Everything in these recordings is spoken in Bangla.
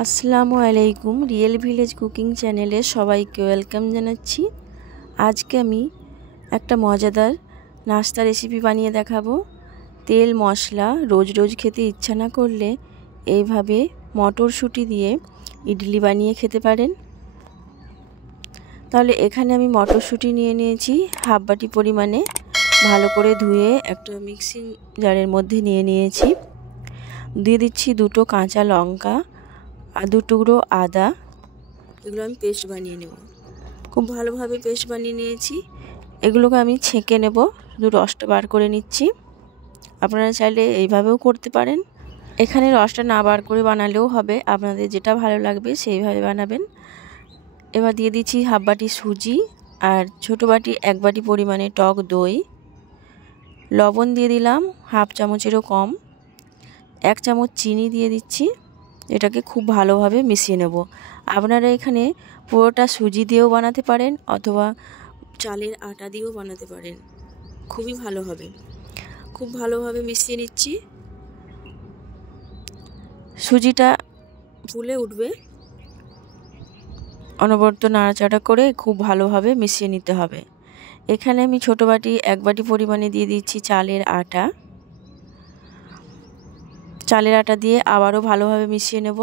আসসালামু আলাইকুম। রিয়েল ভিলেজ কুকিং চ্যানেলে সবাইকে ওয়েলকাম জানাচ্ছি। আজকে আমি একটা মজাদার নাস্তা রেসিপি বানিয়ে দেখাবো। তেল মশলা রোজ রোজ খেতে ইচ্ছা না করলে এইভাবে মটরশুঁটি দিয়ে ইডলি বানিয়ে খেতে পারেন। তাহলে এখানে আমি মটরশুঁটি নিয়ে নিয়েছি হাফ বাটি পরিমাণে, ভালো করে ধুয়ে একটা মিক্সিং জারের মধ্যে নিয়ে নিয়েছি। দিয়ে দিচ্ছি দুটো কাঁচা লঙ্কা আর দু টুকরো আদা। এগুলো আমি পেস্ট বানিয়ে নেব। খুব ভালোভাবে পেস্ট বানিয়ে নিয়েছি। এগুলোকে আমি ছেঁকে নেব, শুধু রসটা বার করে নিচ্ছি। আপনারা চাইলে এইভাবেও করতে পারেন। এখানে রসটা না বার করে বানালেও হবে, আপনাদের যেটা ভালো লাগবে সেইভাবে বানাবেন। এবার দিয়ে দিচ্ছি হাফ বাটি সুজি আর ছোটো বাটি এক বাটি পরিমাণে টক দই। লবণ দিয়ে দিলাম হাফ চামচেরও কম। 1 চামচ চিনি দিয়ে দিচ্ছি। এটাকে খুব ভালোভাবে মিশিয়ে নেব। আপনারা এখানে পুরোটা সুজি দিয়েও বানাতে পারেন অথবা চালের আটা দিয়েও বানাতে পারেন, খুবই ভালো হবে। খুব ভালোভাবে মিশিয়ে নিচ্ছি। সুজিটা ফুলে উঠবে, অনবরত নাড়াচাড়া করে খুব ভালোভাবে মিশিয়ে নিতে হবে। এখানে আমি ছোটো বাটি 1 বাটি পরিমাণে দিয়ে দিচ্ছি চালের আটা। চালের আটা দিয়ে আবারও ভালোভাবে মিশিয়ে নেব।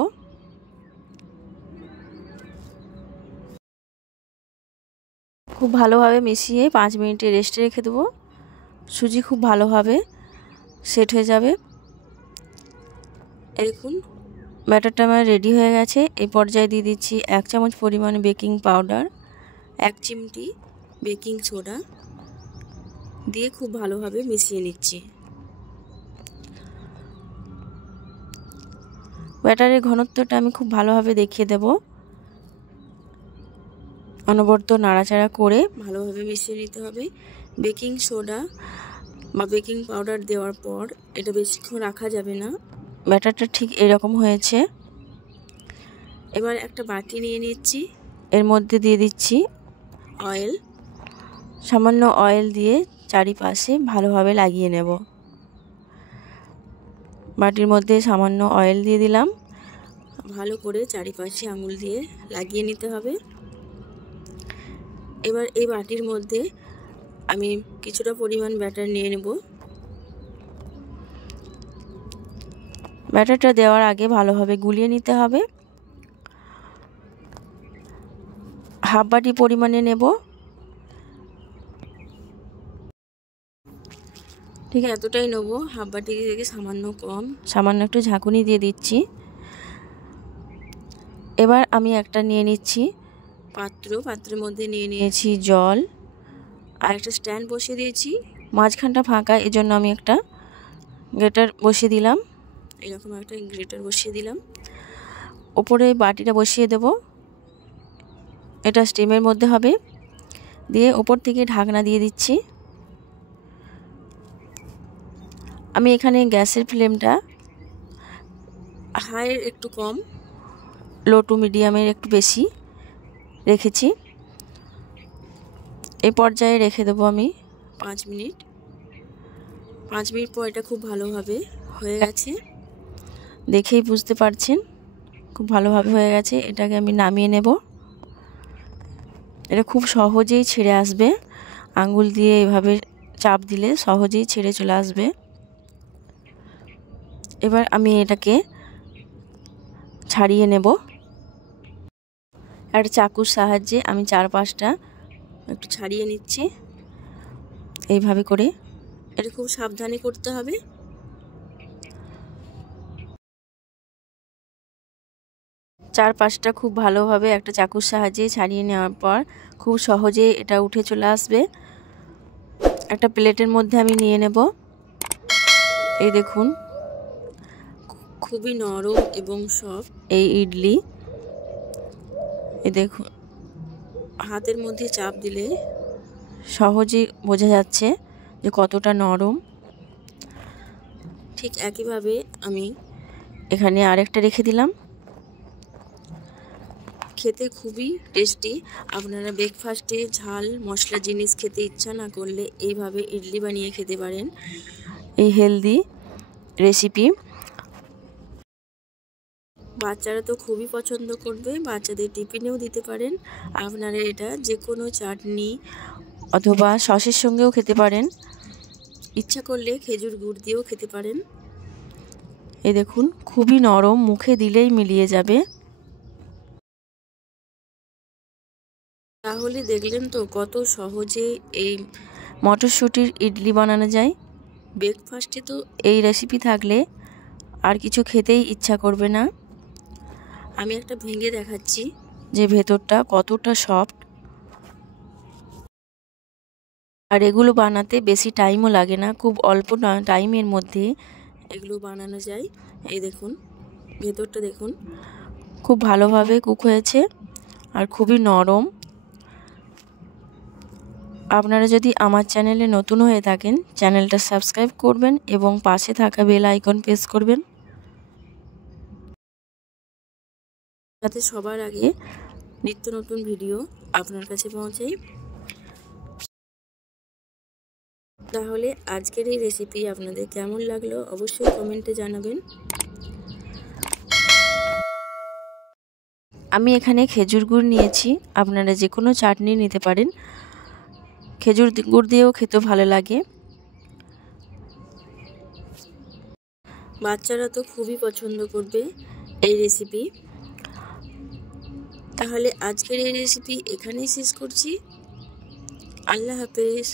খুব ভালোভাবে মিশিয়ে 5 মিনিটে রেস্টে রেখে দেবো। সুজি খুব ভালোভাবে সেট হয়ে যাবে। দেখুন ব্যাটারটা আমার রেডি হয়ে গেছে। এই পর্যায়ে দিয়ে দিচ্ছি 1 চামচ পরিমাণ বেকিং পাউডার, 1 চিমটি বেকিং সোডা দিয়ে খুব ভালোভাবে মিশিয়ে নিচ্ছি। ব্যাটারের ঘনত্বটা আমি খুব ভালোভাবে দেখিয়ে দেব। অনবরত নাড়াচাড়া করে ভালোভাবে মিশিয়ে নিতে হবে। বেকিং সোডা বা বেকিং পাউডার দেওয়ার পর এটা বেশিক্ষণ রাখা যাবে না। ব্যাটারটা ঠিক এরকম হয়েছে। এবার একটা বাটি নিয়ে নিচ্ছি, এর মধ্যে দিয়ে দিচ্ছি অয়েল। সামান্য অয়েল দিয়ে চারিপাশে ভালোভাবে লাগিয়ে নেব। বাটির মধ্যে সামান্য অয়েল দিয়ে দিলাম, ভালো করে চারিপাশে আঙুল দিয়ে লাগিয়ে নিতে হবে। এবার এই বাটির মধ্যে আমি কিছুটা পরিমাণ ব্যাটার নিয়ে নেব। ব্যাটারটা দেওয়ার আগে ভালোভাবে গুলিয়ে নিতে হবে। হাফ বাটি পরিমাণে নেব, ঠিক এতটাই নেব। হাফ বাটি থেকে সামান্য কম, সামান্য একটু ঝাঁকুনি দিয়ে দিচ্ছি। এবার আমি একটা নিয়ে নিচ্ছি পাত্রের মধ্যে নিয়ে নিয়েছি জল আর একটা স্ট্যান্ড বসিয়ে দিয়েছি। মাঝখানটা ফাঁকা, এজন্য আমি একটা গ্রেটার বসিয়ে দিলাম। এরকম একটা গ্রেটার বসিয়ে দিলাম। ওপরে বাটিটা বসিয়ে দেব, এটা স্টিমের মধ্যে হবে। দিয়ে ওপর থেকে ঢাকনা দিয়ে দিচ্ছি। আমি এখানে গ্যাসের ফ্লেমটা হাইয়ের একটু কম, লো টু মিডিয়ামের একটু বেশি রেখেছি। এই পর্যায়ে রেখে দেবো আমি 5 মিনিট। 5 মিনিট পর এটা খুব ভালোভাবে হয়ে গেছে, দেখেই বুঝতে পারছেন খুব ভালোভাবে হয়ে গেছে। এটাকে আমি নামিয়ে নেব। এটা খুব সহজেই ছেড়ে আসবে, আঙ্গুল দিয়ে এভাবে চাপ দিলে সহজেই ছেড়ে চলে আসবে। এবার আমি এটাকে ছাড়িয়ে নেব। একটা চাকুর সাহায্যে আমি 4-5টা একটু ছাড়িয়ে নিচ্ছি এইভাবে করে। এটা খুব সাবধানে করতে হবে। চার পাঁচটা খুব ভালোভাবে একটা চাকুর সাহায্যে ছাড়িয়ে নেওয়ার পর খুব সহজে এটা উঠে চলে আসবে। একটা প্লেটের মধ্যে আমি নিয়ে নেব। এই দেখুন খুবই নরম এবং সফট এই ইডলি। এই দেখুন হাতের মধ্যে চাপ দিলে সহজেই বোঝা যাচ্ছে যে কতটা নরম। ঠিক একইভাবে আমি এখানে আরেকটা রেখে দিলাম। খেতে খুবই টেস্টি। আপনারা ব্রেকফাস্টে ঝাল মশলা জিনিস খেতে ইচ্ছা না করলে এইভাবে ইডলি বানিয়ে খেতে পারেন। এই হেলদি রেসিপি বাচ্চারা তো খুবই পছন্দ করবে, বাচ্চাদের টিফিনেও দিতে পারেন। আপনারা এটা যে কোনো চাটনি অথবা সসের সঙ্গেও খেতে পারেন, ইচ্ছা করলে খেজুর গুড় দিয়েও খেতে পারেন। এই দেখুন খুবই নরম, মুখে দিলেই মিলিয়ে যাবে। তাহলে দেখলেন তো কত সহজে এই মটরশুঁটির ইডলি বানানো যায়। ব্রেকফাস্টে তো এই রেসিপি থাকলে আর কিছু খেতেই ইচ্ছা করবে না। আমি একটা ভেঙে দেখাচ্ছি যে ভেতরটা কতটা সফট। আর এগুলো বানাতে বেশি টাইমও লাগে না, খুব অল্প টাইমের মধ্যে এগুলো বানানো যায়। এই দেখুন ভেতরটা দেখুন, খুব ভালোভাবে কুক হয়েছে আর খুবই নরম। আপনারা যদি আমার চ্যানেলে নতুন হয়ে থাকেন, চ্যানেলটা সাবস্ক্রাইব করবেন এবং পাশে থাকা বেল আইকন প্রেস করবেন, যাতে সবার আগে নিত্য নতুন ভিডিও আপনার কাছে পৌঁছায়। তাহলে আজকের এই রেসিপি আপনাদের কেমন লাগলো অবশ্যই কমেন্টে জানাবেন। আমি এখানে খেজুর গুড় নিয়েছি, আপনারা যে কোনো চাটনি নিতে পারেন। খেজুর গুড় দিয়েও খেতে ভালো লাগে। বাচ্চারা তো খুবই পছন্দ করবে এই রেসিপি। তাহলে আজকের এই রেসিপি এখানেই শেষ করছি। আল্লাহ হাফেজ।